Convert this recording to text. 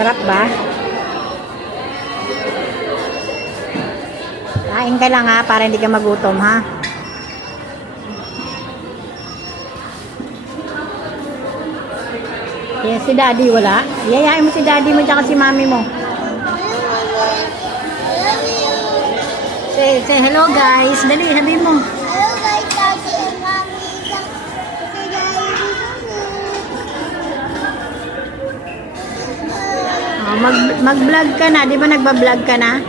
Sarap ba? Kain ka lang ha, para hindi ka magutom ha. Kaya si daddy wala. Yayain mo si daddy mo tsaka si mami mo. Say hello guys. Dali, sabi mo. Hello guys, Daddy and Mommy. Si Daddy. Oh, mag-vlog ka na. Di ba nagba-vlog ka na?